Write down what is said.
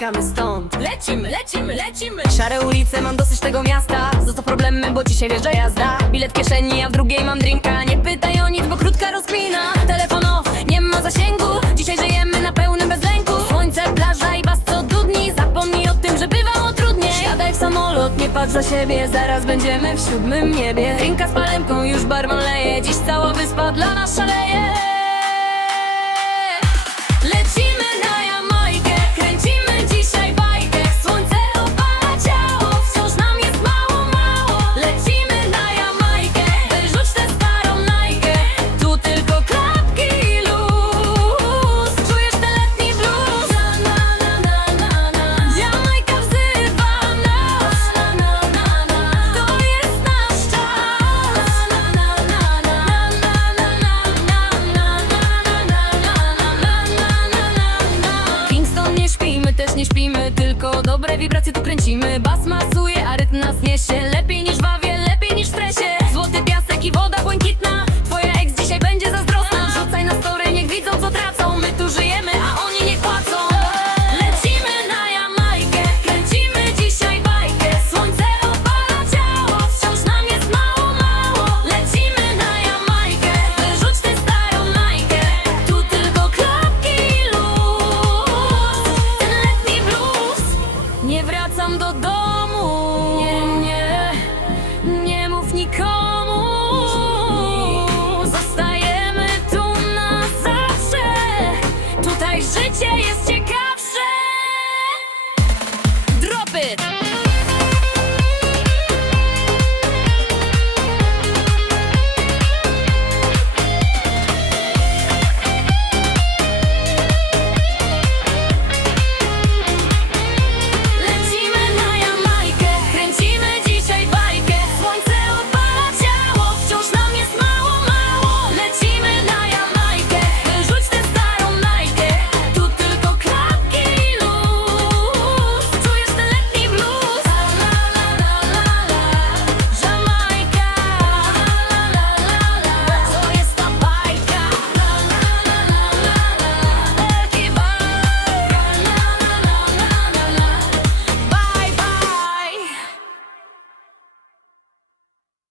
uciekamy stąd. Lecimy, lecimy, lecimy. Szare ulice, mam dosyć tego miasta. Zostaw problemy, bo dzisiaj wjeżdża jazda. Bilet w kieszeni, a w drugiej mam drinka. Nie pytaj o nic, bo krótka rozkmina. Telefon off, nie ma zasięgu. Dzisiaj żyjemy na pełnym bezlęku. Słońce, plaża i was co dudni Zapomnij o tym, że bywało trudniej. Siadaj w samolot, nie patrz za siebie. Zaraz będziemy w siódmym niebie. Drinka z palemką, już barman leje. Dziś cała wyspa dla nas szaleje nie śpimy, tylko dobre wibracje tu kręcimy. Basma wracam do domu. Nie, nie, nie mów nikomu. Zostajemy tu na zawsze. Tutaj życie jest ciekawsze. Drop it!